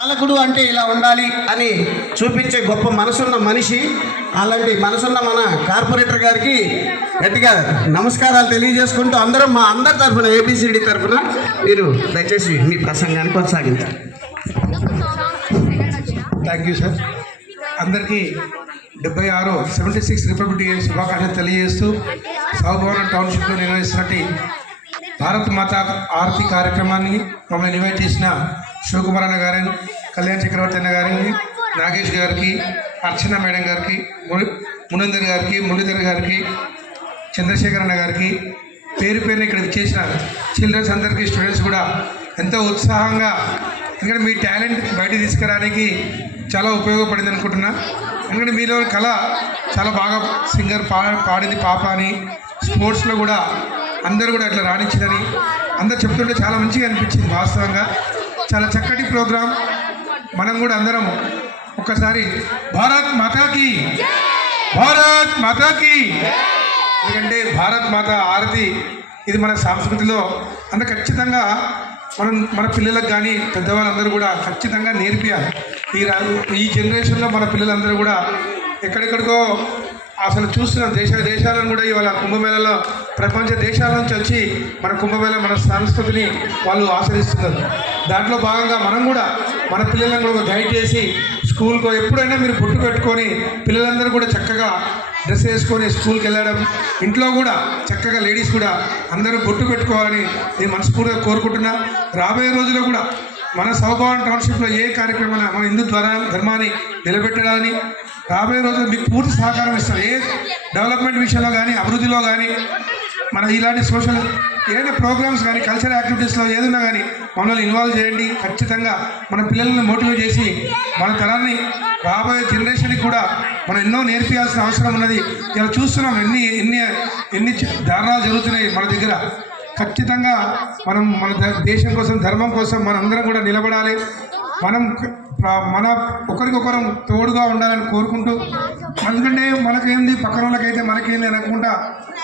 పాలకుడు అంటే ఇలా ఉండాలి అని చూపించే గొప్ప మనసున్న మనిషి. అలాంటి మనసున్న మన కార్పొరేటర్ గారికి గట్టిగా నమస్కారాలు తెలియజేసుకుంటూ అందరం మా అందరి తరఫున ఏబిసిడి తరఫున మీరు దయచేసి మీ ప్రసంగాన్ని కొనసాగించారు. Thank you sir. అందరికీ 76 రిపబ్లిక్ డే శుభాకాంక్షలు తెలియజేస్తూ సౌభవనం టౌన్షిప్లో నిర్వహిస్తున్నట్టు భారత్ మాతా ఆరతి కార్యక్రమాన్ని మమ్మల్ని ఇన్వైట్ చేసిన శివకుమార్ అన్న గారిని, కళ్యాణ్ చక్రవర్తి అన్న గారిని, నాగేష్ గారికి, అర్చన మేడం గారికి, మునందర్ గారికి, మురళీధర్ గారికి, చంద్రశేఖర్ అన్న గారికి, పేరు పేరుని ఇక్కడ విచ్చేసిన చిల్డ్రన్స్ అందరికీ, స్టూడెంట్స్ కూడా ఎంతో ఉత్సాహంగా, ఎందుకంటే మీ టాలెంట్ బయట తీసుకురావడానికి చాలా ఉపయోగపడింది అనుకుంటున్నా. ఎందుకంటే మీలో కళ చాలా బాగా సింగర్ పాడింది పాప అని, స్పోర్ట్స్లో కూడా అందరూ కూడా అట్లా రాణించిందని అందరు చెప్తుంటే చాలా మంచిగా అనిపించింది. వాస్తవంగా చాలా చక్కటి ప్రోగ్రాం. మనం కూడా అందరం ఒక్కసారి భారత్ మాతాకి, భారత్ మాతాకి, ఎందుకంటే భారత్ మాత ఆరతి ఇది మన సంస్కృతిలో అంత ఖచ్చితంగా మన పిల్లలకు కానీ పెద్దవాళ్ళందరూ కూడా ఖచ్చితంగా నేర్పియాలి. ఈ జనరేషన్లో మన పిల్లలందరూ కూడా ఎక్కడెక్కడికో అసలు చూస్తున్నాం, దేశాలను కూడా ఇవాళ కుంభమేళలో ప్రపంచ దేశాల నుంచి వచ్చి మన కుంభమేళ మన సంస్కృతిని వాళ్ళు ఆచరిస్తున్నారు. దాంట్లో భాగంగా మనం కూడా మన పిల్లలను కూడా గైడ్ చేసి స్కూల్కో ఎప్పుడైనా మీరు బొట్టు పెట్టుకొని పిల్లలందరూ కూడా చక్కగా డ్రెస్ వేసుకొని స్కూల్కి వెళ్ళడం, ఇంట్లో కూడా చక్కగా లేడీస్ కూడా అందరూ బొట్టు పెట్టుకోవాలని నేను మనస్ఫూర్తిగా కోరుకుంటున్నా. రాబోయే రోజుల్లో కూడా మన సౌభవనం టౌన్షిప్లో ఏ కార్యక్రమాన్ని మన హిందూ ధర్మాన్ని నిలబెట్టడాలని రాబోయే రోజుల్లో మీకు పూర్తి సహకారం ఇస్తాం. ఏ డెవలప్మెంట్ విషయంలో కానీ, అభివృద్ధిలో కానీ, మన ఇలాంటి సోషల్ ఏదైనా ప్రోగ్రామ్స్ కానీ, కల్చరల్ యాక్టివిటీస్లో ఏదైనా కానీ మనల్ని ఇన్వాల్వ్ చేయండి. ఖచ్చితంగా మన పిల్లల్ని మోటివేట్ చేసి మన తరాన్ని రాబోయే జనరేషన్కి కూడా మనం ఎన్నో నేర్పించాల్సిన అవసరం ఉన్నది. ఇలా చూస్తున్నాం ఎన్ని దారుణాలు జరుగుతున్నాయి మన దగ్గర. ఖచ్చితంగా మనం మన దేశం కోసం, ధర్మం కోసం మనందరం కూడా నిలబడాలి. మన ఒకరికొకరం తోడుగా ఉండాలని కోరుకుంటూ, ఎందుకంటే మనకేంది పక్కన వాళ్ళకైతే మనకేంది అనుకుంటా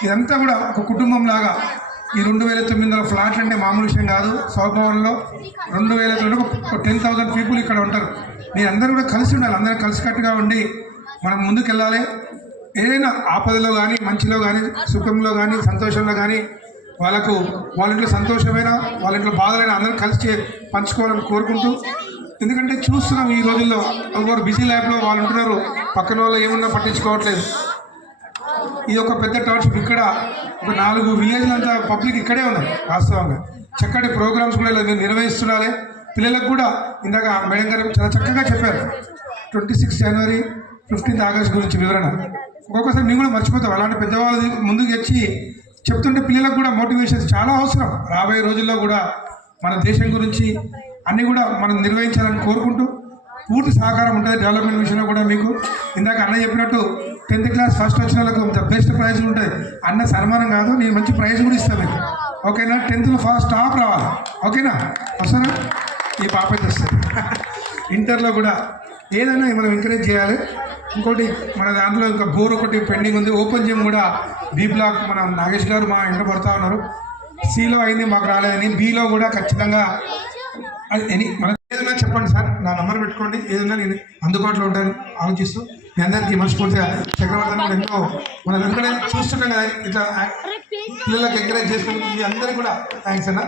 ఇదంతా కూడా ఒక కుటుంబం లాగా. ఈ 2009 ఫ్లాట్లు అంటే మామూలు విషయం కాదు. సౌభవనంలో 2009 10,000 పీపుల్ ఇక్కడ ఉంటారు. మీరు అందరూ కూడా కలిసి ఉండాలి. అందరూ కలిసికట్టుగా ఉండి మనం ముందుకెళ్ళాలి. ఏదైనా ఆపదలో కానీ, మంచిలో కానీ, సుఖంలో కానీ, సంతోషంలో కానీ వాళ్ళ ఇంట్లో సంతోషమైన, వాళ్ళ ఇంట్లో బాధలైన అందరూ కలిసి పంచుకోవాలని కోరుకుంటూ, ఎందుకంటే చూస్తున్నాం ఈ రోజుల్లో ఒకరు బిజీ లైఫ్లో వాళ్ళు ఉంటున్నారు, పక్కన వాళ్ళు ఏమన్నా పట్టించుకోవట్లేదు. ఇది ఒక పెద్ద టౌన్షిప్. ఇక్కడ ఒక 4 విలేజ్లంతా పబ్లిక్ ఇక్కడే ఉన్నారు. వాస్తవంగా చక్కటి ప్రోగ్రామ్స్ కూడా మీరు నిర్వహిస్తున్నారే. పిల్లలకు కూడా ఇందాక మేడం గారు చాలా చక్కగా చెప్పారు. 26 జనవరి 15 ఆగస్ట్ గురించి వివరణ. ఒక్కొక్కసారి మేము కూడా మర్చిపోతాం. అలాంటి పెద్దవాళ్ళు ముందుకు వచ్చి చెప్తుంటే పిల్లలకు కూడా మోటివేషన్ చాలా అవసరం. రాబోయే రోజుల్లో కూడా మన దేశం గురించి అన్నీ కూడా మనం నిర్వహించాలని కోరుకుంటూ, పూర్తి సహకారం ఉంటుంది డెవలప్మెంట్ విషయంలో కూడా. మీకు ఇందాక అన్న చెప్పినట్టు 10th క్లాస్ ఫస్ట్ వచ్చిన వాళ్ళకు బెస్ట్ ప్రైజ్లు ఉంటుంది. అన్న సన్మానం కాదు, నేను మంచి ప్రైజ్ కూడా ఇస్తాను మీకు. ఓకేనా? 10th ఫస్ట్ టాప్ రావాలి. ఓకేనా? వస్తానా? ఈ పాప అయితే వస్తుంది. ఇంటర్లో కూడా ఏదైనా మనం ఎంకరేజ్ చేయాలి. ఇంకోటి మన దాంట్లో ఇంకా బోర్ ఒకటి పెండింగ్ ఉంది. ఓపెన్ జిమ్ కూడా బి బ్లాక్ మన నాగేష్ గారు మా ఇంట్లో పడుతూ ఉన్నారు. సిలో అయింది, మాకు రాలేదని. బిలో కూడా ఖచ్చితంగా మన ఏదైనా చెప్పండి సార్, నా నెంబర్ పెట్టుకోండి. ఏదైనా నేను అందుబాటులో ఉంటాను ఆలోచిస్తూ. మీ అందరికీ మనస్ఫూర్తిగా చక్రవర్తి కూడా ఎంతో మనం ఎందుకంటే చూస్తుంటాం కదా, ఇట్లా పిల్లలకు ఎంకరేజ్ చేసుకుని మీ అందరికీ కూడా థ్యాంక్స్ అన్న.